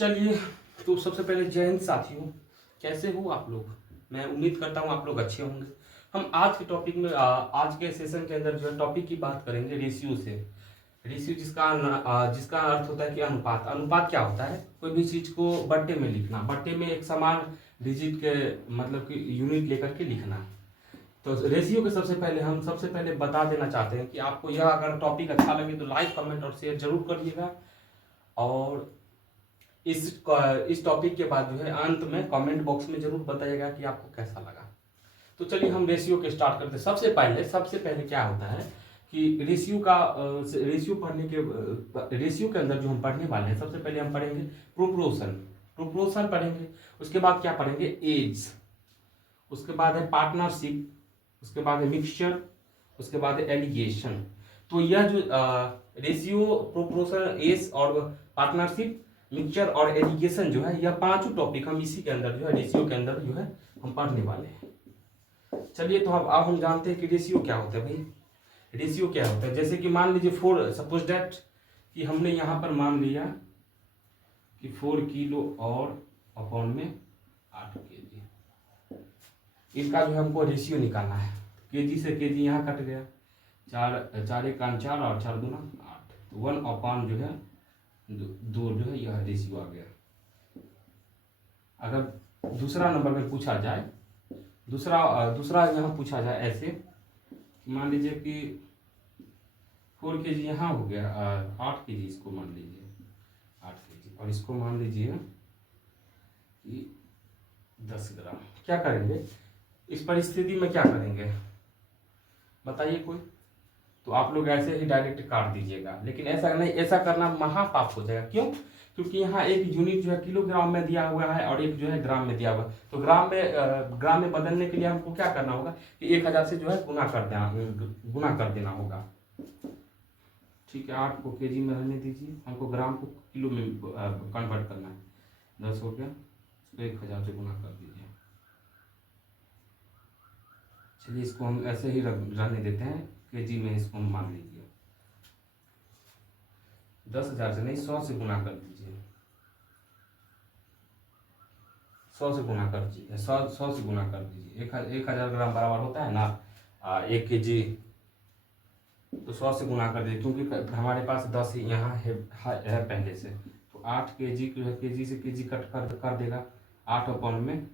चलिए, तो सबसे पहले जय हिंद साथियों। कैसे हो आप लोग? मैं उम्मीद करता हूँ आप लोग अच्छे होंगे। हम आज के टॉपिक में आज के सेशन के अंदर जो है टॉपिक की बात करेंगे रेशियो से। रेशियो जिसका अर्थ होता है कि अनुपात। अनुपात क्या होता है? कोई भी चीज को बट्टे में लिखना, बट्टे में एक समान डिजिट के मतलब कि यूनिट लेकर के लिखना। तो रेशियो के सबसे पहले बता देना चाहते हैं कि आपको यह अगर टॉपिक अच्छा लगे तो लाइक कमेंट और शेयर जरूर करिएगा। और इस टॉपिक के बाद जो है अंत में कमेंट बॉक्स में जरूर बताइएगा कि आपको कैसा लगा। तो चलिए हम रेशियो के स्टार्ट करते हैं। सबसे पहले क्या होता है कि रेशियो के अंदर जो हम पढ़ने वाले हैं, सबसे पहले हम पढ़ेंगे प्रोपोर्शन पढ़ेंगे। उसके बाद क्या पढ़ेंगे? एज। उसके बाद है पार्टनरशिप। उसके बाद है मिक्सचर। उसके बाद है एलिगेशन। तो यह जो रेशियो, प्रोपोर्शन, एज और पार्टनरशिप, मिक्सचर और एलिगेशन जो है, यह पांचों टॉपिक हम इसी के अंदर जो है रेशियो के अंदर जो है हम पढ़ने वाले हैं। चलिए, तो अब हम जानते हैं कि रेशियो क्या होता है भाई। रेशियो क्या होता है? जैसे कि मान लीजिए सपोज दैट कि हमने यहाँ पर मान लिया कि 4 किलो और अपॉन में 8 केजी। इनका जो है हमको रेशियो निकालना है। केजी से केजी यहाँ कट गया, 4 एक 4 और 4 दूना 8, तो 1 अपॉन जो है 2 जो है यह रेशियो आ गया। अगर दूसरा नंबर में पूछा जाए, दूसरा यहाँ पूछा जाए ऐसे, मान लीजिए कि 4 केजी यहाँ हो गया, 8 केजी इसको मान लीजिए 8 केजी, और इसको मान लीजिए कि 10 ग्राम। क्या करेंगे इस परिस्थिति में? क्या करेंगे बताइए कोई? तो आप लोग ऐसे ही डायरेक्ट काट दीजिएगा, लेकिन ऐसा नहीं, ऐसा करना महापाप हो जाएगा। क्यों? क्योंकि यहाँ एक यूनिट जो है किलोग्राम में दिया हुआ है और एक जो है ग्राम में दिया हुआ है। तो ग्राम में बदलने के लिए हमको क्या करना होगा कि 1000 से जो है गुना कर देना होगा। ठीक है, 8 को केजी में रहने दीजिए, हमको ग्राम को किलो में कन्वर्ट करना है। 10 हो गया, इसको 1000 से गुना कर दीजिए। चलिए, इसको हम ऐसे ही रहने देते हैं, केजी में इसको हम मान लीजिए। 10,000 से नहीं, 100 से गुना कर दीजिए। 100 से गुना कर दीजिए, 100 से गुना कर दीजिए। 1000 ग्राम बराबर होता है ना 1 केजी, तो 100 से गुना कर दीजिए, क्योंकि हमारे पास 10 ही यहाँ है पहले से। तो 8 केजी जो है, केजी से केजी कट कर देगा। 8 अपॉन में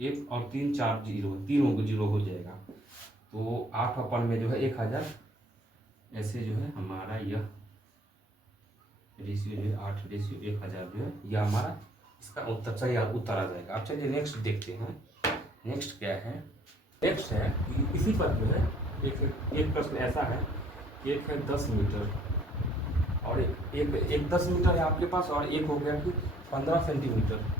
1 और 3 4 जीरो, तीनों को जीरो हो जाएगा। तो 8 अपॉन में जो है 1000, ऐसे जो है हमारा यह रेशियो जो है 8 रेशियो 1000 जो है यह हमारा इसका उत्तर सही उत्तर आ जाएगा। अब चलिए नेक्स्ट देखते हैं। नेक्स्ट क्या है? नेक्स्ट है कि इसी पर जो है एक प्रश्न ऐसा है, एक है 10 मीटर और एक 10 मीटर है आपके पास, और एक हो गया कि 15 सेंटीमीटर।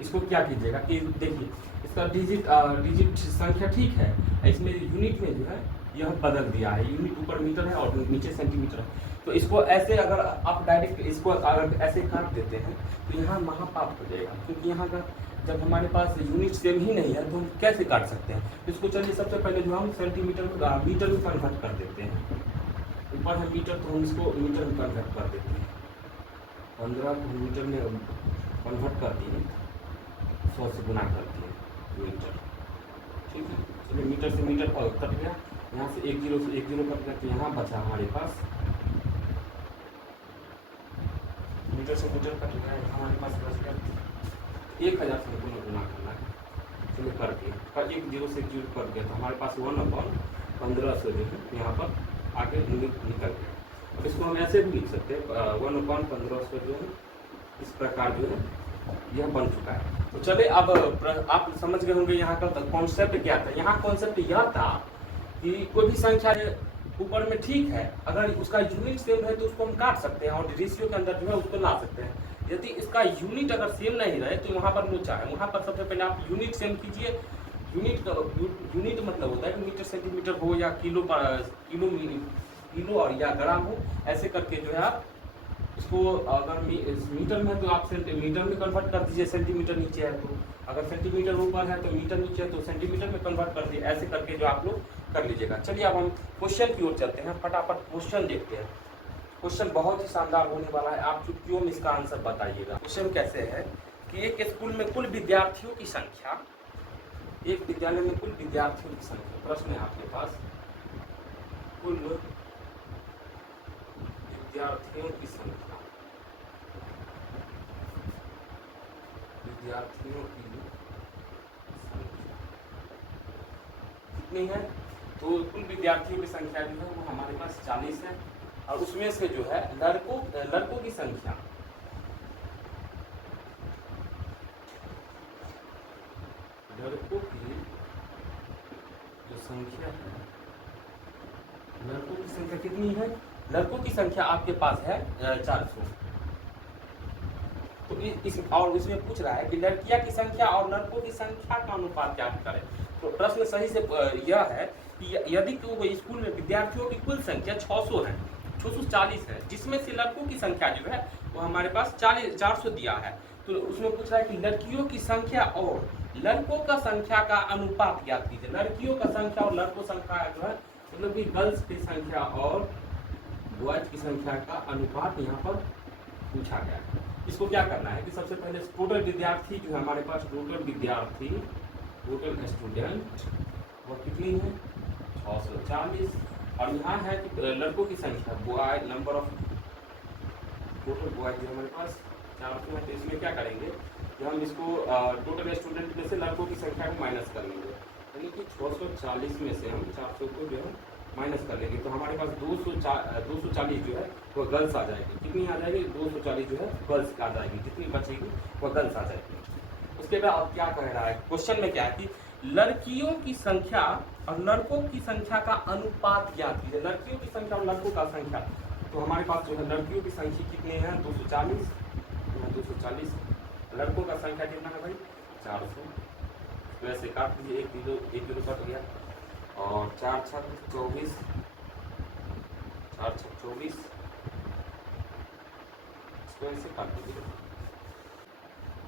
इसको क्या कीजिएगा कि देखिए, इसका डिजिट संख्या ठीक है, इसमें यूनिट में जो है यह बदल दिया है। यूनिट ऊपर मीटर है और नीचे सेंटीमीटर है। तो इसको ऐसे अगर आप डायरेक्ट इसको अगर ऐसे काट देते हैं तो यहाँ महापाप हो जाएगा, क्योंकि यहाँ का जब हमारे पास यूनिट सेम ही नहीं है तो हम कैसे काट सकते हैं? इसको चलिए सबसे पहले जो हम सेंटीमीटर में मीटर में कन्वर्ट कर देते हैं। ऊपर है मीटर, तो हम इसको मीटर में कन्वर्ट कर देते हैं। 15 को मीटर में कन्वर्ट कर दिए, 100 से गुना कर दिए मीटर। ठीक है, चलिए मीटर से मीटर कट गया, यहाँ से 1 जीरो से 1 जीरो कट गया, तो यहाँ बचा हमारे पास मीटर से मीटर कट गया, हमारे पास बच गया 1000 से गुना करना है। चलिए कर दिए, 1 जीरो से 1 जीरो कट गया, तो हमारे पास 1/1500 जो है यहाँ पर आगे निकल गया। अब इसको हम ऐसे भी लिख सकते हैं, 1/1500 जो है इस प्रकार जो है यह बन चुका है। तो चलिए, अब आप समझ गए होंगे यहाँ का कॉन्सेप्ट क्या था। यहाँ कॉन्सेप्ट यह था कि कोई भी संख्या ऊपर में ठीक है, अगर उसका यूनिट सेम है तो उसको हम काट सकते हैं और रेशियो के अंदर जो है उसको ला सकते हैं। यदि इसका यूनिट अगर सेम नहीं रहे तो वहाँ पर लोचा है। वहाँ पर सबसे पहले आप यूनिट सेम कीजिए। यूनिट मतलब होता है कि मीटर सेंटीमीटर हो या किलो और या ग्राम हो, ऐसे करके जो है आप इसको अगर मीटर में है तो आप मीटर में कन्वर्ट कर दीजिए, सेंटीमीटर नीचे है तो, अगर सेंटीमीटर ऊपर है तो मीटर नीचे है तो सेंटीमीटर में कन्वर्ट कर दिए। ऐसे करके जो आप लोग कर लीजिएगा। चलिए अब हम क्वेश्चन की ओर चलते हैं, फटाफट क्वेश्चन देखते हैं। क्वेश्चन बहुत ही शानदार होने वाला है, आप चुटकियों में इसका आंसर बताइएगा। क्वेश्चन कैसे है कि एक स्कूल में कुल विद्यार्थियों की संख्या, एक विद्यालय में कुल विद्यार्थियों की संख्या, प्रश्न है आपके पास, कुल विद्यार्थियों की संख्या, विद्यार्थियों की संख्या कितनी है? तो कुल विद्यार्थियों की संख्या जो है वो हमारे पास 40 है, और उसमें से जो है लड़कों की संख्या, लड़कों की जो संख्या है, लड़कों की संख्या कितनी है? लड़कों की संख्या आपके पास है 400। तो और इसमें पूछ रहा है कि लड़कियां की संख्या और लड़कों की संख्या का अनुपात क्या करें। तो प्रश्न सही से यह है कि यदि कोई स्कूल में विद्यार्थियों की कुल संख्या 600 है, 640 है, जिसमें से लड़कों की संख्या जो है वो हमारे पास 400 दिया है, तो उसमें पूछ रहा है कि लड़कियों की संख्या और लड़कों का संख्या का अनुपात ज्ञात कीजिए। लड़कियों का संख्या और लड़कों संख्या जो है मतलब कि गर्ल्स की संख्या और बॉयज की संख्या का अनुपात यहाँ पर पूछा गया है। इसको क्या करना है कि सबसे पहले टोटल विद्यार्थी जो है हमारे पास, टोटल विद्यार्थी, टोटल स्टूडेंट वो कितनी है? 640। और यहाँ है कि लड़कों की संख्या, boy number of total boy जो हमारे पास 400 है। तो इसमें क्या करेंगे कि हम इसको टोटल स्टूडेंट में से लड़कों की संख्या को माइनस कर लेंगे, यानी कि 640 में से हम 400 को जो है माइनस कर लेंगे, तो हमारे पास 240 जो है वो गर्ल्स आ जाएगी। कितनी आ जाएगी? 240 जो है गर्ल्स आ जाएगी, जितनी बचेगी वो गर्ल्स आ जाएगी। उसके बाद अब क्या कह रहा है क्वेश्चन में, क्या है कि लड़कियों की संख्या और लड़कों की संख्या का अनुपात ज्ञात कीजिए। लड़कियों की संख्या और लड़कों का संख्या, तो हमारे पास जो है लड़कियों की संख्या कितनी है? 240, 240। लड़कों का संख्या कितना है भाई? 400। वैसे काट दीजिए, 1 किलो कट गया, और 4 छक 24, 4 छक 24, इसको ऐसे काट दीजिए,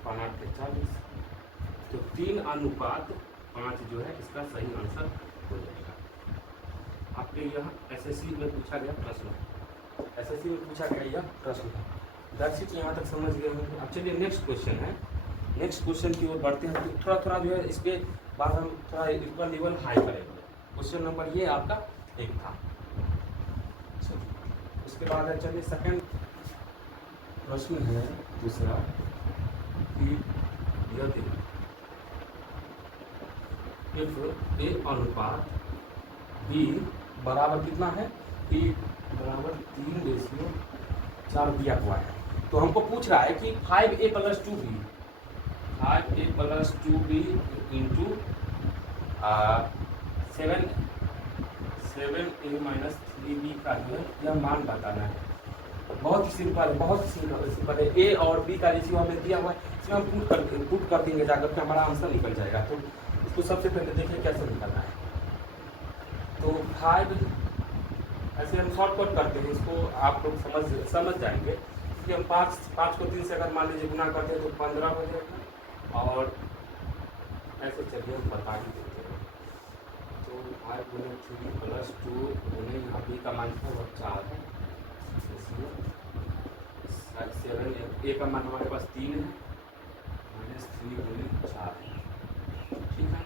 5 8 40। तो 3:5 जो है इसका सही आंसर हो जाएगा। आपके यहाँ एसएससी में पूछा गया प्रश्न, एसएससी में पूछा गया यह प्रश्न है। दैट्स यहाँ तक समझ गए होंगे। अब चलिए नेक्स्ट क्वेश्चन है, नेक्स्ट क्वेश्चन की ओर बढ़ते हैं। तो थोड़ा जो है इसके बाद हम थोड़ा इसका लेवल हाई करेंगे। क्वेश्चन नंबर ये आपका 1 था। उसके बाद है, चलिए सेकंड प्रश्न है दूसरा कि यदि ए अनुपात बी बराबर कितना है? ए बराबर 3:4 दिया हुआ है। तो हमको पूछ रहा है कि 5a + 2b, 5a + 2b into 7a - 3b का जो है यह मान बताना है। बहुत ही सिंपल है, बहुत सिंपल है। ए और बी का रेशियो हमें दिया हुआ है, इसमें हम पुट कर देंगे जाकर के हमारा आंसर निकल जाएगा। तो इसको सबसे पहले देखिए कैसे निकलना है। तो 5 ऐसे हम शॉर्टकट करते हैं, इसको आप लोग समझ जाएंगे कि हम 5 को 3 से अगर मान लीजिए गुना करते हैं तो 15 हो जाएगा, और ऐसे चलिए हम बता ही देते हैं। तो 5 × 3 + 2 उन्हें यहाँ बी का मान है वो 4 है, इसलिए 7 ए का मान हमारे पास 3 है, -3 × 4 है, ठीक है।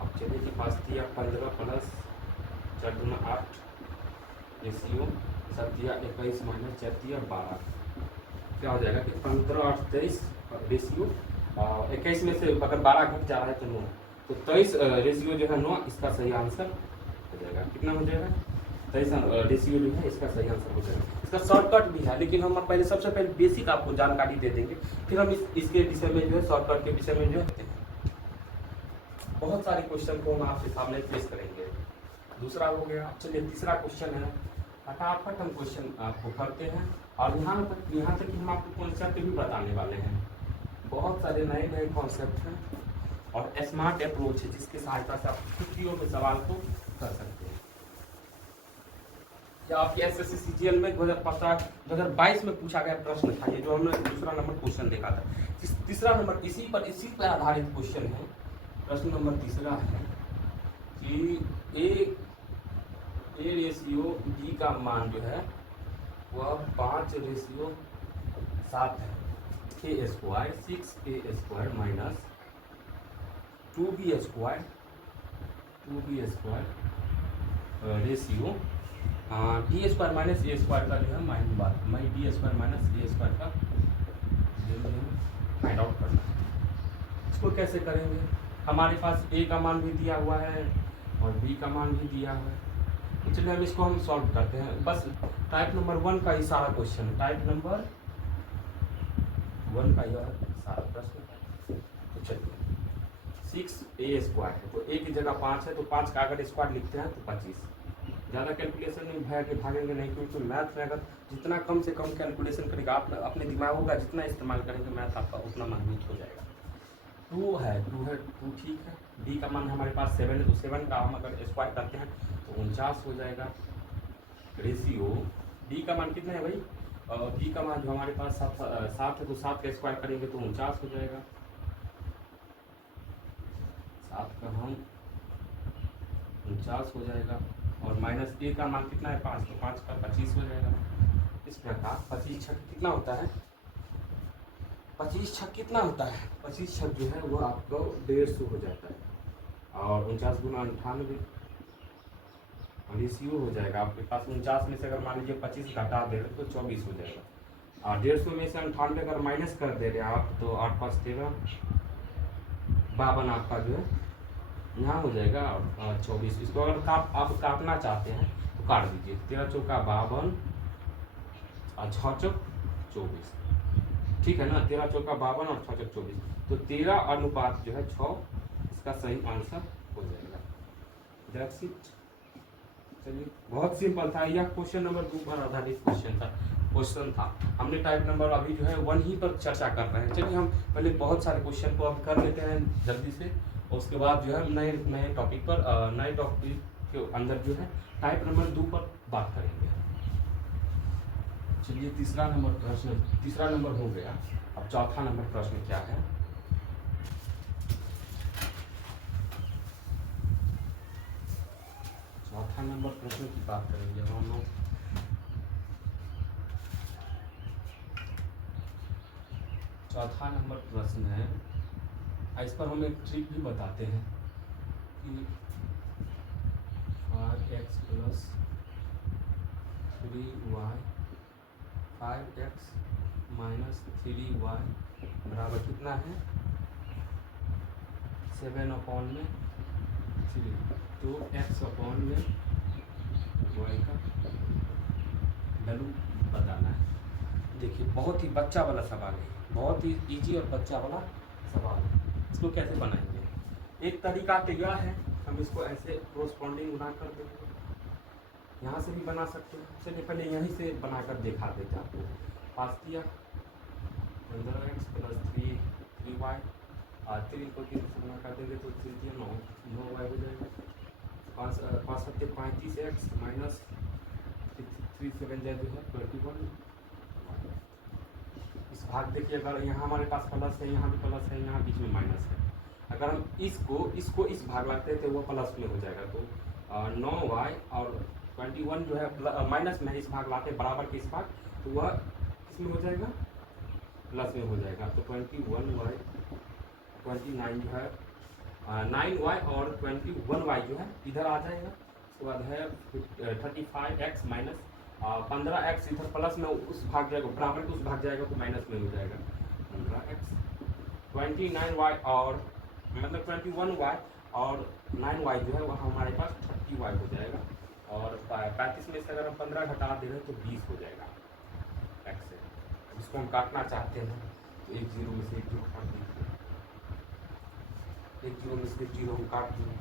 अब चलिए जी 5 × 15 + 4 × 8 रेशियो 7 × 21 - 4 × 12, क्या हो जाएगा कि 15 8 23 रेशियो, 21 में से अगर 12 घट जा रहा है तो 9, तो 23 रेशियो जो है 9, इसका सही आंसर हो जाएगा। कितना हो जाएगा? 23 रेशियो जो है इसका सही आंसर हो जाएगा। इसका शॉर्टकट भी है, लेकिन हम पहले सबसे पहले बेसिक आपको जानकारी दे देंगे, फिर हम इसके विषय में जो है शॉर्टकट के विषय में जो है बहुत सारे क्वेश्चन को हम आपके सामने पेश करेंगे। दूसरा हो गया। चलिए तीसरा क्वेश्चन है, फटाफट हम क्वेश्चन आपको करते हैं, और यहाँ तक कि हम आपको कॉन्सेप्ट भी बताने वाले हैं। बहुत सारे नए कॉन्सेप्ट हैं और स्मार्ट अप्रोच है, जिसकी सहायता से आप छुट्टियों में सवाल को कर सकते हैं। क्या आपके एसएससी सीजीएल में 2022 में पूछा गया प्रश्न था, ये जो हमने दूसरा नंबर क्वेश्चन देखा था। तीसरा नंबर इसी पर आधारित क्वेश्चन है। प्रश्न नंबर तीसरा है कि ए रेशियो बी का मान जो है वह 5:7 है। के स्क्वायर 6 माइनस 2b square ratio D square minus A square का जो है माइनस बात मैं D square minus A square का फाइंड आउट करना है। इसको कैसे करेंगे? हमारे पास ए का मान भी दिया हुआ है और बी का मान भी दिया हुआ है, तो चलिए हम इसको सॉल्व करते हैं। बस टाइप नंबर 1 का ही सारा क्वेश्चन, टाइप नंबर 1 का यह सारा प्रश्न है। तो चलिए 6a स्क्वायर है, तो a की जगह 5 है, तो 5 का अगर स्क्वायर लिखते हैं तो 25। ज़्यादा कैलकुलेशन नहीं भागेंगे नहीं, क्योंकि मैथ में अगर जितना कम से कम कैलकुलेशन करेगा आप अपने दिमागों का जितना इस्तेमाल करेंगे मैथ आपका उतना मजबूत हो जाएगा। 2 है 2 ठीक है। b का मान हमारे पास 7 है, तो 7 का हम अगर स्क्वायर करते हैं तो 49 हो जाएगा। रेशियो d का मान कितना है भाई? b का मान जो हमारे पास 7 है, तो 7 का स्क्वायर करेंगे तो 49 हो जाएगा। 7 का हम 49 हो जाएगा। और माइनस a का मान कितना है? 5, तो 5 का 25 हो जाएगा। इस प्रकार 25 छक कितना होता है? 25 छक कितना होता है? 25 छक जो है वो आपको 150 हो जाता है। और 49 गुना 98 रेशियो हो जाएगा आपके पास। 49 में से अगर मान लीजिए 25 घटा दे रहे तो 24 हो जाएगा। और 150 में से 98 अगर माइनस कर दे रहे आप तो 8 5 13 52 आपका जो है यहाँ हो जाएगा। और 24 इसको अगर आप काटना चाहते हैं तो काट दीजिए। 13 चौका 52 और 6 चौक 24, ठीक है ना? 13 चौका 52 और 6 चौक 24, तो 13 अनुपात जो है 6 इसका सही आंसर हो जाएगा। That's it. चलिए बहुत सिंपल था, यह क्वेश्चन नंबर 2 पर आधारित क्वेश्चन था। हमने टाइप नंबर अभी जो है 1 ही पर चर्चा कर रहे हैं। चलिए हम पहले बहुत सारे क्वेश्चन को हम कर लेते हैं जल्दी से, और उसके बाद जो है नए टॉपिक के अंदर जो है टाइप नंबर 2 पर बात करेंगे। चलिए तीसरा नंबर हो गया। अब चौथा नंबर प्रश्न क्या है? चौथा नंबर प्रश्न की बात करेंगे हम लोग। चौथा नंबर प्रश्न है, इस पर हम एक ट्रिक भी बताते हैं कि 5x + 3y 5x - 3y बराबर कितना है? 7/3, तो x/y का वैल्यू बताना है। देखिए बहुत ही बच्चा वाला सवाल है, बहुत ही इजी और बच्चा वाला सवाल है। इसको कैसे बनाएंगे? एक तरीका तो यह है, हम इसको ऐसे कोरस्पॉन्डिंग बना कर देंगे, यहाँ से भी बना सकते हैं। चलिए पहले यहीं से बनाकर दिखा देते हैं आपको। पास किया 15x + 3y, 3 को 3 से गुना कर देंगे तो 3 9y हो जाएगा। 5 7 35x माइनस 3 7 जो है 21। इस भाग देखिए, अगर यहाँ हमारे पास प्लस है, यहाँ भी प्लस है, यहाँ बीच में माइनस है। अगर हम इसको इस भाग लाते हैं तो वो प्लस में हो जाएगा। तो 9y और 21 जो है माइनस में इस भाग लाते हैं बराबर के इस भाग, तो वह किस में हो जाएगा? प्लस में हो जाएगा। तो 21y 29 जो है 9y और 21y जो है इधर आ जाएगा। उसके बाद है 35x माइनस 15x इधर प्लस में उस भाग जाएगा, बराबर के उस भाग जाएगा तो माइनस में हो जाएगा 15x। 29y और मतलब 21y और 9y जो है वह हमारे पास 30y हो जाएगा। और 35 में से अगर हम 15 घटा दे रहे हैं तो 20 हो जाएगा x से। इसको हम काटना चाहते हैं तो 1 0 में से 1 0 काट दीजिए, 1 0 में से 1 0 हम काट देंगे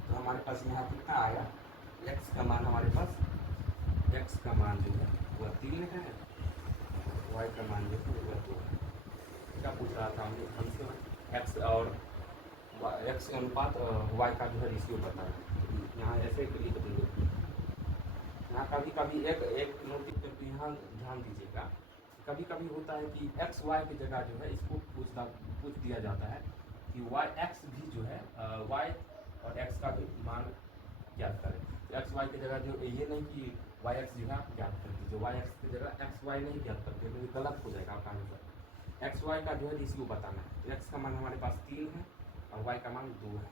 तो हमारे पास यहाँ कितना आया? x का मान हमारे पास x का मान जो है वह 3 है, y का मान जो है वह 2 है। क्या पूछ रहा था हमसे? x और x अनुपात y का जो है रेशियो बताया। यहाँ ऐसे लिख देंगे। यहाँ कभी कभी एक नोटिस करके यहाँ ध्यान दीजिएगा, कभी कभी होता है कि एक्स वाई की जगह जो है इसको पूछ दिया जाता है कि वाई एक्स भी जो है वाई और एक्स का भी मान ज्ञात करें। तो एक्स वाई की जगह जो ये नहीं कि वाई एक्स जो है आप ज्ञात कर दीजिए। वाई एक्स की जगह एक्स वाई नहीं ज्ञात करते क्योंकि गलत हो जाएगा आपका आंसर। एक्स वाई का जो है रेशियो बताना है। तो एक्स का मान हमारे पास 3 है और वाई का मान 2 है।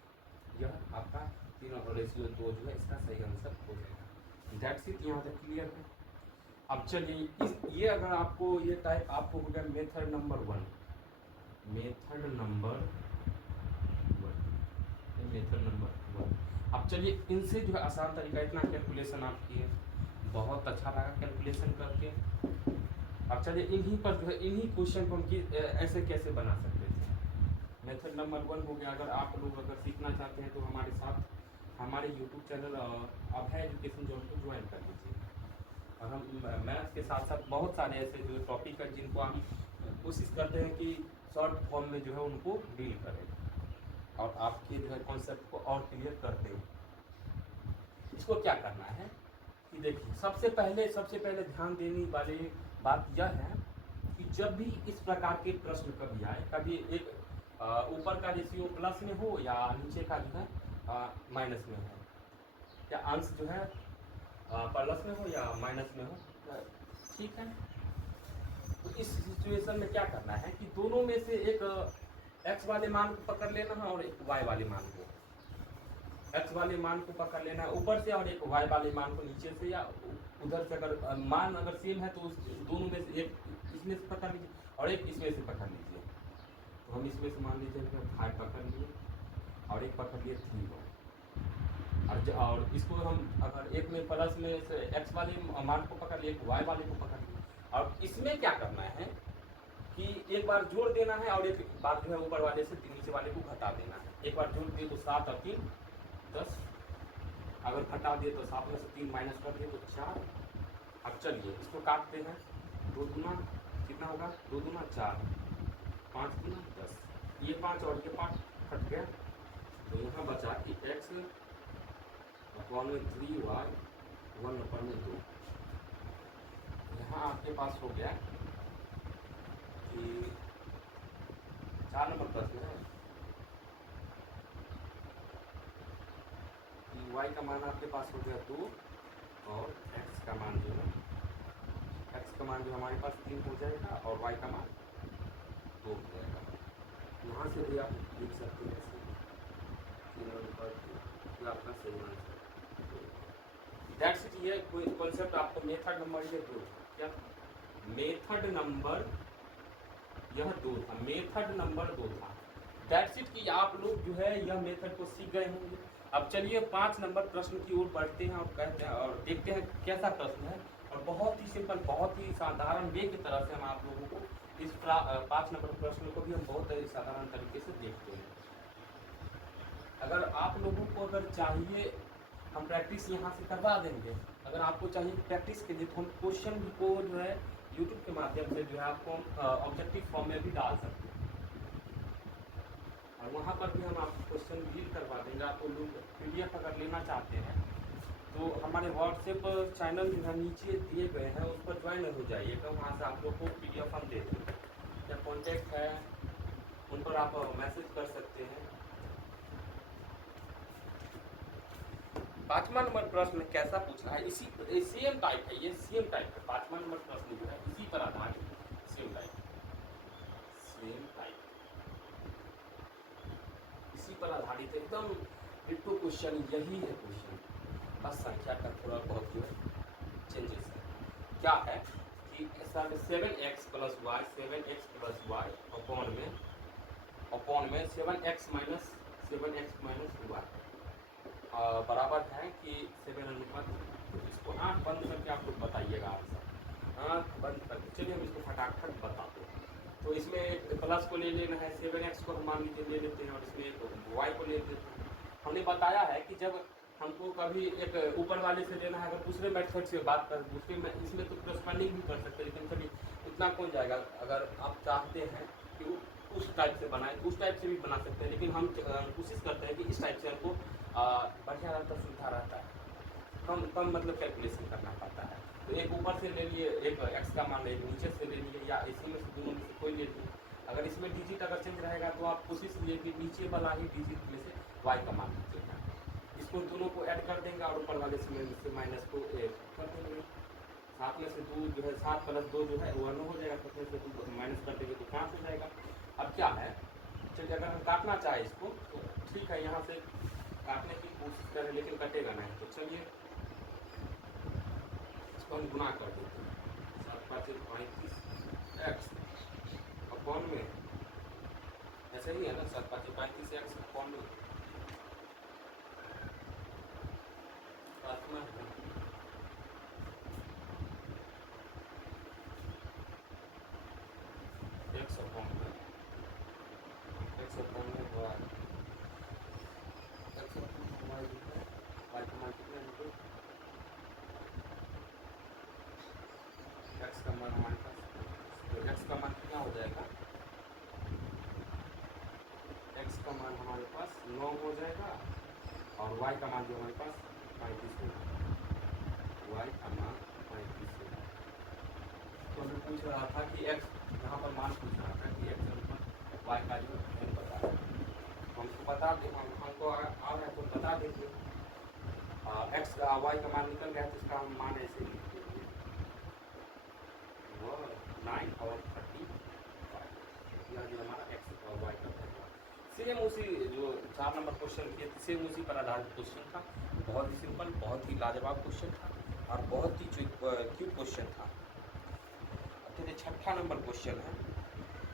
यह आपका 3 और रेशियो 2 जो है इसका सही आंसर हो जाएगा। दैट्स इट, यहाँ तक क्लियर है। अब चलिए ये अगर आपको ये टाइप आपको हो गया मेथड नंबर 1, मेथड नंबर 1। अब चलिए इनसे जो है आसान तरीका, इतना कैलकुलेशन आप किए, बहुत अच्छा लगा कैलकुलेशन करके। अब चलिए इन्हीं पर जो है इन्हीं क्वेश्चन को हम ऐसे कैसे बना सकते हैं। मेथड नंबर 1 हो गया। अगर आप लोग अगर सीखना चाहते हैं तो हमारे साथ हमारे यूट्यूब चैनल अभय एजुकेशन जोन को ज्वाइन कर लीजिए। और हम मैथ्स के साथ साथ बहुत सारे ऐसे जो टॉपिक है जिनको हम कोशिश करते हैं कि शॉर्ट फॉर्म में जो है उनको डील करें और आपके जो है कॉन्सेप्ट को और क्लियर करते हैं। इसको क्या करना है कि देखिए सबसे पहले ध्यान देने वाली बात यह है कि जब भी इस प्रकार के प्रश्न कभी आए, कभी एक ऊपर का रेशियो प्लस में हो या नीचे का जो है माइनस में हो, या अंश जो है प्लस में हो या माइनस में हो, ठीक है। तो इस सिचुएशन में क्या करना है कि दोनों में से एक एक्स वाले मान को पकड़ लेना है और एक वाई वाले मान को, एक्स वाले मान को पकड़ लेना है ऊपर से और एक वाई वाले मान को नीचे से, या उधर से अगर मान अगर सेम है तो उस दोनों में से एक इसमें से पकड़ लीजिए और एक इसमें से पकड़ लीजिए। तो हम इसमें से मान लीजिए 5 पकड़ लिए और एक पकड़ लिए 3 और इसको हम अगर एक में प्लस में से एक्स वाले मान को पकड़ लिए, एक वाई वाले को पकड़ लिए। और इसमें क्या करना है कि एक बार जोड़ देना है और एक बार जो है ऊपर वाले से नीचे वाले को घटा देना है। एक बार जोड़ दिए तो 7 और 3 10, अगर घटा दिए तो 7 में से 3 माइनस कर दिए तो 4। अब चलिए इसको काटते हैं। 2 दूना कितना होगा, 2 दूना 4, 5 दूना 10, ये 5 और ये 5 कट गया। तो यहाँ बचा कि एक्स अपॉन में 3y 1 अपॉन में 2। यहाँ आपके पास हो गया कि 4 नंबर प्रश्न है कि y का मान आपके पास हो गया 2 और x का मान जो है, x का मान जो हमारे पास 3 हो जाएगा और y का मान 2 हो जाएगा। यहाँ से भी आप लिख सकते हैं ऐसे 3 नंबर 2 आपका सही आंसर। That's it. ये कोई कॉन्सेप्ट आपको मेथड नंबर ये 2 क्या, मेथड नंबर यह 2 था, मेथड नंबर 2 था। दैट्स इट कि आप लोग जो है यह मेथड को सीख गए होंगे। अब चलिए 5 नंबर प्रश्न की ओर बढ़ते हैं और कहते हैं और देखते हैं कैसा प्रश्न है। और बहुत ही सिंपल, बहुत ही साधारण वे की तरह से हम आप लोगों को इस 5 नंबर प्रश्न को भी हम बहुत ही साधारण तरीके से देखते हैं। अगर आप लोगों को अगर चाहिए हम प्रैक्टिस यहाँ से करवा देंगे। अगर आपको चाहिए प्रैक्टिस के लिए तो हम क्वेश्चन को जो है यूट्यूब के माध्यम से जो है आपको ऑब्जेक्टिव फॉर्म में भी डाल सकते हैं और वहाँ पर भी हम आपको क्वेश्चन डील करवा देंगे। आपको लोग PDF अगर लेना चाहते हैं तो हमारे व्हाट्सएप चैनल जो है नीचे दिए गए हैं उस पर ज्वाइन हो जाइएगा। वहाँ से आप लोग को PDF हम दे देंगे, या कॉन्टैक्ट है उन पर आप मैसेज कर सकते हैं। 5वां नंबर प्रश्न कैसा पूछा है, इसी सेम टाइप है, ये सेम टाइप है। 5वां नंबर प्रश्न जो है इसी पर आधारित सेम टाइप इसी पर आधारित एकदम डिट्टो क्वेश्चन यही है क्वेश्चन, बस संख्या का थोड़ा बहुत जो है चेंजेस है। क्या है कि 7x plus Y 7x plus Y upon में 7x माइनस वाई बराबर है कि 7 अनुपात। इसको आँख बंद करके आप लोग बताइएगा आंसर, आँख बंद करके। चलिए हम इसको फटाफट बताते हैं। तो इसमें प्लस को ले लेना है, 7x को हम मान लीजिए ले लेते हैं और इसमें y को ले लेते हैं। हमने बताया है कि जब हमको कभी एक ऊपर वाले से लेना है, अगर दूसरे मेथड से बात कर दूसरे में इसमें तो करस्पॉन्डिंग भी कर सकते हैं, लेकिन चलिए इतना कौन जाएगा। अगर आप चाहते हैं कि उस टाइप से बनाए तो उस टाइप से भी बना सकते हैं, लेकिन हम कोशिश करते हैं कि इस टाइप से हमको बढ़िया रहता, सुविधा रहता है, कम मतलब कैलकुलेशन करना पड़ता है। तो एक ऊपर से ले लिए, एक एक्स का मान ले नीचे से ले लिए, या इसी में से दोनों में से कोई ले लिए। अगर इसमें डिजिट अगर चेंज रहेगा तो आप कोशिश कीजिए कि नीचे वाला ही डिजिट में से वाई का मान लीजिएगा। इसको दोनों को ऐड कर देंगे और ऊपर वाले से माइनस को ऐड कर देंगे। 7 में से 2 जो है 7 प्लस 2 जो है वो 9 हो जाएगा, 7 में से 2 माइनस कर देंगे तो 5 हो जाएगा। अब क्या है, चलिए अगर हम काटना चाहे इसको तो ठीक है, यहाँ से काटने की कोशिश करें लेकिन कटेगा नहीं, तो चलिए इसको हम गुना कर देते हैं। 7 5 35 एक्स अपॉन में, ऐसे ही है ना, 7 5 35 एक्स अपॉन में एक्स अपॉन में एक्स अपॉन में वाई, एक्स अपॉन में वाई जो है वाई का मान कितना है, एक्स का मान हमारे पास, तो एक्स का मान कितना हो जाएगा, एक्स का मान हमारे पास 9 हो जाएगा और वाई का मान जो हमारे पास 35 होगा, वाई का मान 35 होगा। तो हमें पूछ रहा था कि एक्स, यहाँ पर मान पूछ रहा था कि एक्स अनुपात वाई का जो है बता रहा है, हमको बता दें, हमको आ रहा है तो बता देंगे। एक्स का वाई का मान निकल गया तो इसका हम मान ऐसे लिख देंगे, वो 9 और 35, यह जो हमारा एक्स और वाई का है। सेम उसी जो 4 नंबर क्वेश्चन किए थे, सेम उसी पर आधारित क्वेश्चन था, बहुत ही सिंपल, बहुत ही लाजवाब क्वेश्चन था और बहुत ही क्यूट क्वेश्चन था। चलिए 6ठा नंबर क्वेश्चन है,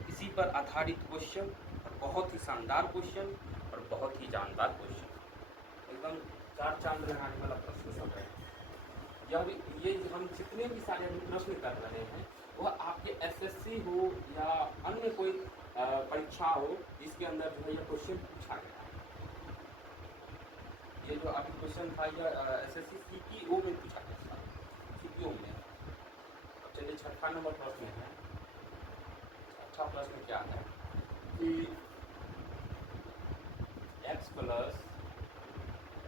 इसी पर आधारित क्वेश्चन और बहुत ही शानदार क्वेश्चन और बहुत ही जानदार क्वेश्चन, एकदम 4 चांद लगाने वाला प्रश्न सब है। ये हम जितने भी सारे अभी प्रश्न कर रहे हैं वह आपके एसएससी हो या अन्य कोई परीक्षा हो, इसके अंदर जो है यह क्वेश्चन पूछा गया है। ये जो अभी क्वेश्चन था यह एसएससी सीपीओ में पूछा गया था, सीपीओ में। अब चलिए 6ठा नंबर प्रश्न है। 6ठा प्रश्न क्या है कि x plus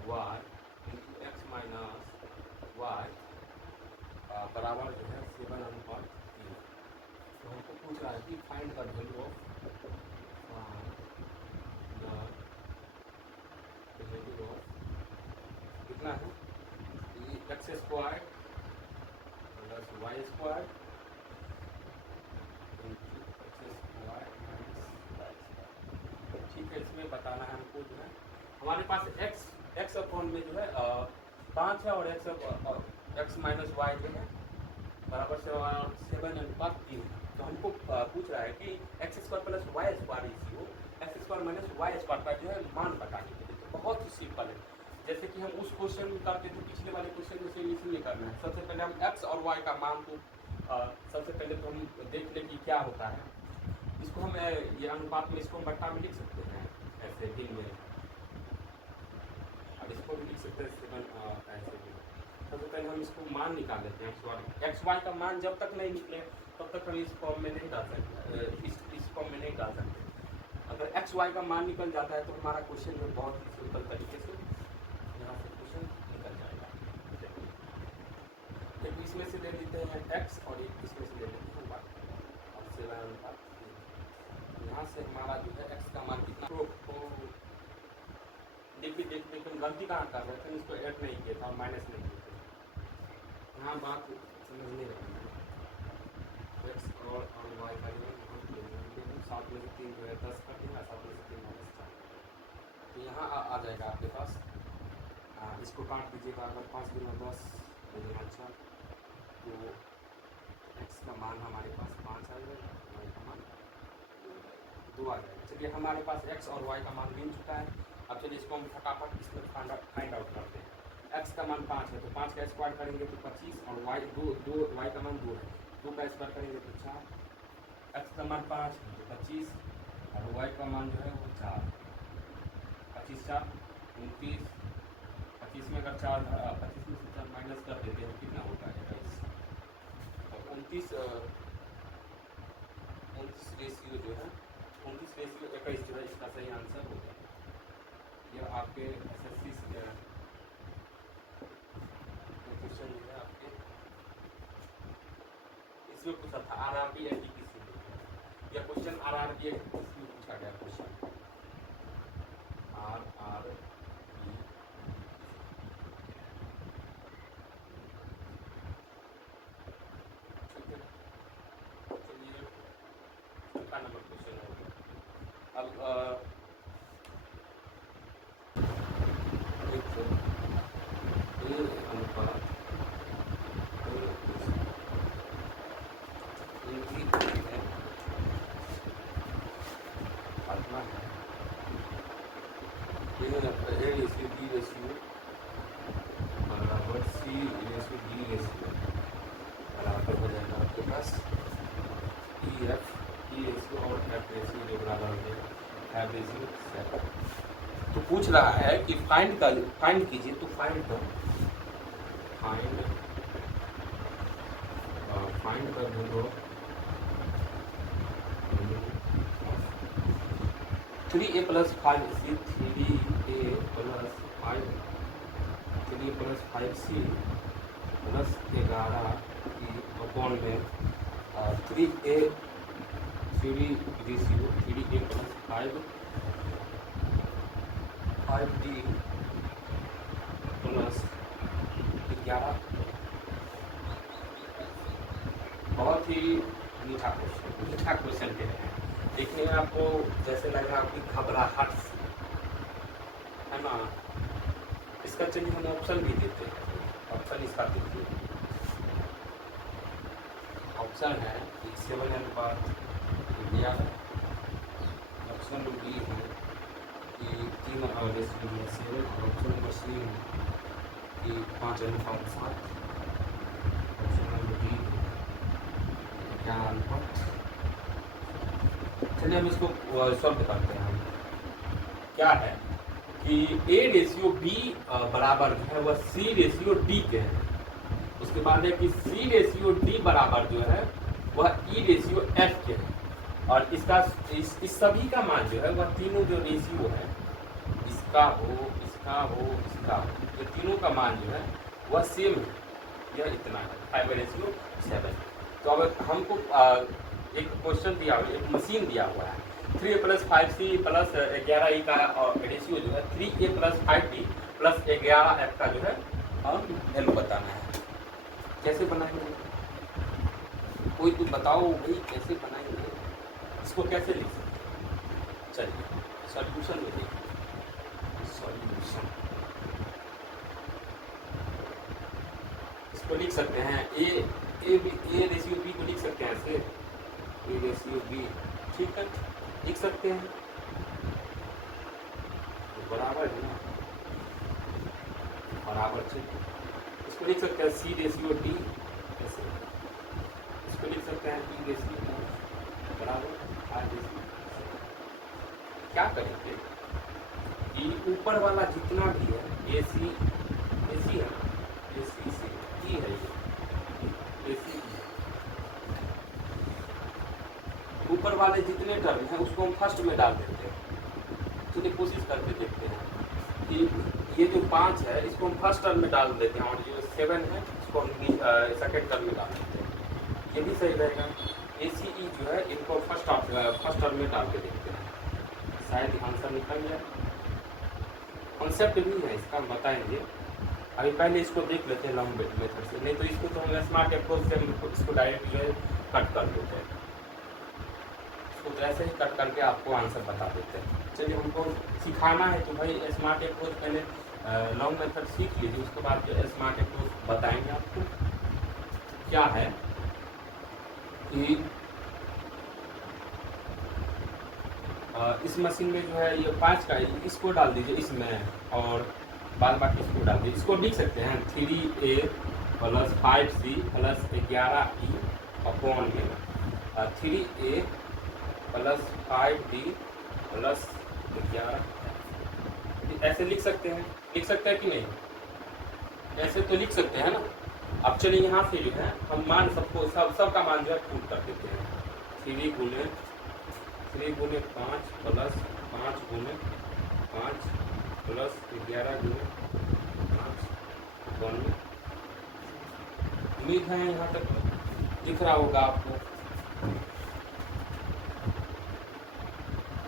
Y into X minus Y बराबर जो है 7/3। तो हमको पूछ रहा है कि फाइंड द वैल्यू ऑफ कितना है, X square plus Y square into X square minus Y square. ठीक है, इसमें बताना है हमको जो है हमारे पास एक्स अपॉन में जो है 5 है और एक्स माइनस वाई जो है बराबर से 7/3। तो हमको पूछ रहा है कि X square plus Y square इसी X square minus Y square का जो है मान बताने के लिए। तो बहुत ही सिंपल है, जैसे कि हम उस क्वेश्चन में करते थे पिछले वाले क्वेश्चन में, से इसलिए करना है। सबसे पहले हम एक्स और वाई का मान को सबसे पहले तो हम देख लें कि क्या होता है। इसको हम ये अनुपात में इसको हम बट्टा में लिख सकते हैं ऐसे दिन में, अब इसको भी लिख सकते हैं 7 ऐसे भी। सबसे पहले हम इसको मान निकाल लेते हैं, एक्स वाई का मान जब तक नहीं निकले तब तक हम इस फॉर्म में नहीं डाल सकते, इस फॉर्म में नहीं डाल सकते। अगर एक्स वाई का मान निकल जाता है तो हमारा क्वेश्चन में बहुत ही सिंपल तरीके से यहाँ से क्वेश्चन निकल जाएगा। एक इसमें से ले लेते हैं एक्स और एक इसमें से ले लेते हैं वाई, और 7/3। यहाँ से हमारा जो है एक्स का मान कितना, देखिए हम गलती कहाँ कर रहे थे, इसको ऐड नहीं किया था, माइनस नहीं किया था। यहाँ बात समझने लगी, एक्स और वाई का जो है 7 में से 3 जो है 10 कर देगा, 7 में से 3 माइनस 4। तो यहाँ आ जाएगा आपके पास, इसको काट दीजिएगा, अगर 5 गुना 10 2 गुना 4, तो एक्स का मान हमारे पास 5 आ जाएगा, वाई का मान 2 आ जाएगा। चलिए हमारे पास एक्स और वाई का मान मिल चुका है। अब चलिए इसको हम फटाफट इसमें फाइंड आउट करते हैं। एक्स का मान 5 है तो 5 का स्क्वायर करेंगे तो 25, और वाई वाई का मान 2 है, 2 का स्क्वायर करेंगे तो 4। एक्स का मान 5 है तो 25 और वाई का मान जो है वो 4, 25 4 29, 25 में अगर 4 25 में से 4 माइनस कर देते हैं कितना होता है 21, और 29 रेशियो जो है 29 रेशियो 21 जो है इसका सही आंसर हो जाएगा। यह आपके एसएससी क्वेश्चन जो है आपके इसमें पूछा था, आरआरबी एनटीपीसी में यह क्वेश्चन आरआरबी एनटीपीसी में पूछा गया क्वेश्चन, आरआरबी का नंबर क्वेश्चन होगा। अब एक ए अनुपात इनकी है आत्मा है ए रेशियो बी रेशियो बराबर सी रेशियो डी रेशियो बराबर हो जाएगा आपके पास ई एफ ई रेशियो और एफ रेशियो जो बराबर हो जाएगा एफ रेशियो 7। तो पूछ रहा है कि फाइंड कीजिए, तो फाइंड कर दो 3a + 5c 3a + 5 3 + 5c + 11 की अपॉन में 3a 3 रेशियो 3a + 5 5d + 11। बहुत ही मीठा क्वेश्चन दे रहे हैं। देखने में आपको जैसे लग रहा है आपकी घबराहट है ना। इसका चलिए हम ऑप्शन भी देते हैं। ऑप्शन इसका देखिए, ऑप्शन है 7 अनुपात 11, ऑप्शन बी है कि 3 रेशियो 7, ऑप्शन नंबर सी है कि 5 अनुपात 7, ऑप्शन नंबर डी क्या अनुपात। चलिए हम इसको सॉल्व करते हैं। क्या है कि ए रेशियो बी बराबर जो है वह सी रेशियो डी के है। उसके बाद है कि सी रेशियो डी बराबर जो है वह ई रेशियो एफ के है। और इसका इस सभी का मान जो है वह तीनों जो रेशियो है इसका हो ये तीनों का मान जो है वह सेम है। यह इतना है 5/7। तो अब हमको एक क्वेश्चन दिया हुआ, एक मशीन दिया हुआ है 3a + 5c + 11e का रेशियो जो है 3a + 5d + 11f का जो है हम वैल्यू बताना है। कैसे बनाएंगे? कोई तो बताओ भाई, कैसे बनाएंगे इसको, कैसे लिख सकते? चलिए सॉल्यूशन में देखिए। सॉल्यूशन इसको लिख सकते हैं ए रेशियो बी को लिख सकते हैं ऐसे, ए रेशियो बी, ठीक है लिख सकते हैं। तो बराबर है ना, बराबर ठीक। इसको लिख सकते हैं सी रेशियो डी ऐसे, इसको लिख सकते हैं ई रेशियो बराबर आर रेशियो। क्या करेंगे कि ऊपर वाला जितना भी है ए सी है, ए सी से ई है, ए सी ऊपर वाले जितने टर्म हैं उसको हम फर्स्ट में डाल देते हैं। चलिए कोशिश करके देखते हैं कि ये जो 5 है इसको हम फर्स्ट टर्म में डाल देते हैं और जो 7 है इसको हम सेकेंड टर्म में डाल देते हैं। ये भी सही रहेगा। ACE जो है इनको फर्स्ट टर्म में डाल के देखते हैं, शायद आंसर निकल जाए। कॉन्सेप्ट भी है इसका, हम बताएंगे। अभी पहले इसको देख लेते हैं लॉन्ग मेथड से, नहीं तो इसको तो हम स्मार्ट अप्रोच से इसको डायरेक्ट जो है कट कर देते हैं। तो ऐसे ही कट करके आपको आंसर बता देते हैं। चलिए हमको सिखाना है तो भाई स्मार्ट अप्रोच पहले लॉन्ग मेथड सीख लीजिए, उसके बाद जो स्मार्ट अप्रोच बताएंगे आपको। क्या है कि इस मशीन में जो है ये 5 का इसको डाल दीजिए इसमें, और बाद बाकी इसको डाल दीजिए। इसको लिख सकते हैं 3a + 5c + 11e अपॉन में 3a + 5d + 11। ऐसे लिख सकते हैं कि नहीं? ऐसे तो लिख सकते हैं ना। अब चलिए यहाँ से जो है हम मान सबका मान जो है पुट कर देते हैं। 3 × 5 + 5 × 5 + 11 × 5 अपॉन में। उम्मीद है यहाँ तक दिख रहा होगा आपको।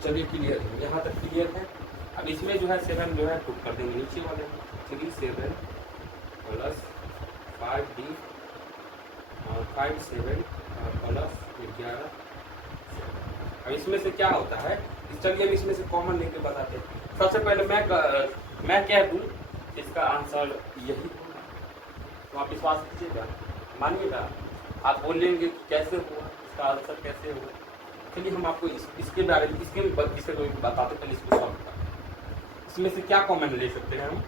चलिए क्लियर है, यहाँ तक क्लियर है। अब इसमें जो है 7 जो है पुट कर देंगे नीचे वाले 3 7 + 5d और 5 7 + 11 7। अब इसमें से क्या होता है, चलिए हम इसमें से कॉमन लेके बताते हैं। सबसे पहले मैं कह दूँ इसका आंसर यही होगा, तो आप विश्वास कीजिएगा, मानिएगा, आप बोलेंगे कि कैसे हुआ, इसका आंसर कैसे हुआ। चलिए हम आपको इसके बारे में विषय को बताते, पहले इसको सॉल्व करते। इसमें से क्या कॉमन ले सकते हैं हम,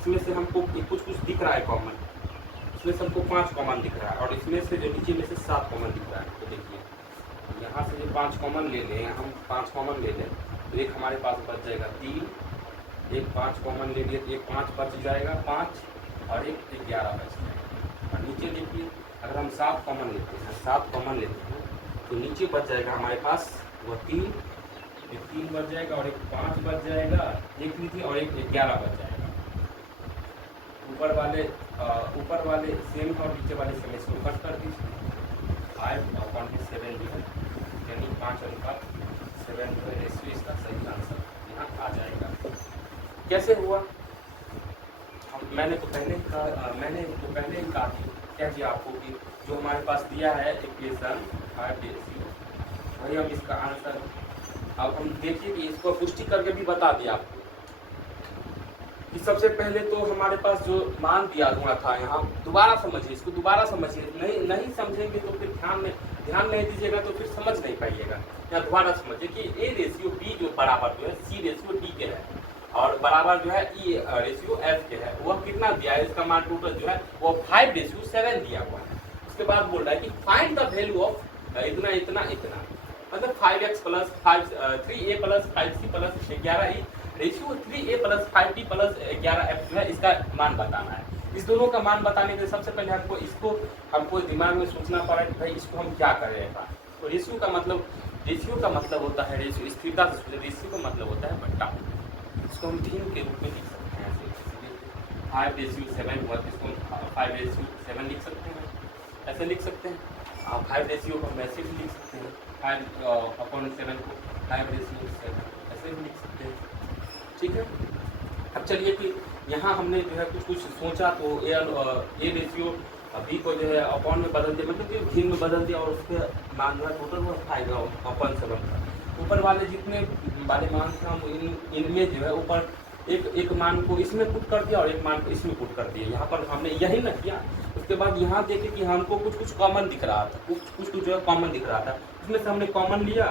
इसमें से हमको कुछ दिख रहा है कॉमन, इसमें से हमको 5 कॉमन दिख रहा है, और इसमें से जो नीचे में से 7 कॉमन दिख रहा है। तो देखिए यहाँ से जो 5 कॉमन ले लें, हम 5 कॉमन ले लें तो एक हमारे पास बच जाएगा 3, एक 5 कॉमन ले लिए, एक 5 बच जाएगा 5, और एक 11 बच जाएगा। और नीचे देखिए अगर हम 7 कॉमन लेते हैं, 7 कॉमन लेते हैं तो नीचे बच जाएगा हमारे पास वो 3, एक 3 बच जाएगा, और एक 5 बच जाएगा, एक लीजिए, और एक 11 बच जाएगा। ऊपर वाले सेम और नीचे वाले सेम, इसको कट कर दीजिए। 5/7 जो है यानी 5:7 जो है रेशियो, इसका सही आंसर यहाँ आ जाएगा। कैसे हुआ, मैंने तो पहले ही कहा कि क्या किया आपको कि जो हमारे पास दिया है इक्वेशन 5 रेशियो, वही हम इसका आंसर। अब हम देखिए कि इसको पुष्टि करके भी बता दिया आपको कि सबसे पहले तो हमारे पास जो मान दिया हुआ था, यहाँ दोबारा समझिए, इसको दोबारा समझिए, नहीं समझेंगे तो फिर ध्यान नहीं दीजिएगा तो फिर समझ नहीं पाइएगा। यहाँ दोबारा समझिए कि ए रेशियो बी जो बराबर जो है सी रेशियो डी के है, और बराबर जो है ई रेशियो एफ के है, वह कितना दिया है, इसका मान टोटल जो है वो 5:7 दिया हुआ है। उसके बाद बोल रहा है कि फाइंड द वैल्यू ऑफ इतना इतना इतना, मतलब 5x plus 3a plus 5c plus 11e ratio 3a plus 5d plus 11f जो है इसका मान बताना है। इस दोनों का मान बताने के लिए सबसे पहले हमको दिमाग में सोचना पड़ा कि भाई इसको हम क्या करें। तो रेशियो का मतलब होता है रेशियो, स्थिरता से रेशियो का मतलब होता है बट्टा। इसको हम भिन्न के रूप में लिख सकते हैं, ऐसे 5:7 हुआ, इसको हम 5:7 लिख सकते हैं, ऐसे लिख सकते हैं। 5 रेशियो को हम ऐसे भी लिख सकते हैं, 5/7 को 5:7 ऐसे भी लिख सकते हैं, ठीक है। अब चलिए कि यहाँ हमने जो है कुछ सोचा, तो ए रेशियो बी को जो है अपॉन में बदल दिया, मतलब कि भिन्न में बदल दिया, और उसके मान जो है टोटल वो 5/7। ऊपर वाले जितने वाले मान थे हम इनमें जो है ऊपर एक मान को इसमें पुट कर दिया और एक मान को इसमें पुट कर दिया। यहाँ पर हमने यही ना किया। उसके बाद यहाँ देखे कि हमको कुछ कॉमन दिख रहा था, कुछ जो है कॉमन दिख रहा था, उसमें से हमने कॉमन लिया,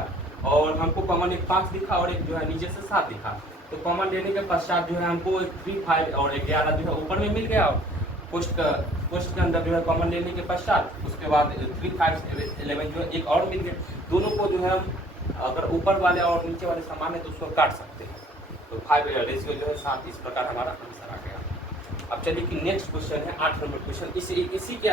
और हमको कॉमन एक 5 दिखा और एक जो है नीचे से 7 दिखा। तो कॉमन लेने के पश्चात जो है हमको एक 3, 5 और 11 जो है ऊपर में मिल गया, पोस्ट के अंदर जो है कॉमन लेने के पश्चात उसके बाद 3, 5, 11 जो है एक और मिल गए। दोनों को जो है हम अगर ऊपर वाले और नीचे वाले समान है तो उसको काट सकते हैं। तो 5 रेशियो जो है 7, इस प्रकार हमारा आंसर आ गया। अब चलिए कि नेक्स्ट क्वेश्चन है 8 नंबर क्वेश्चन, इसी के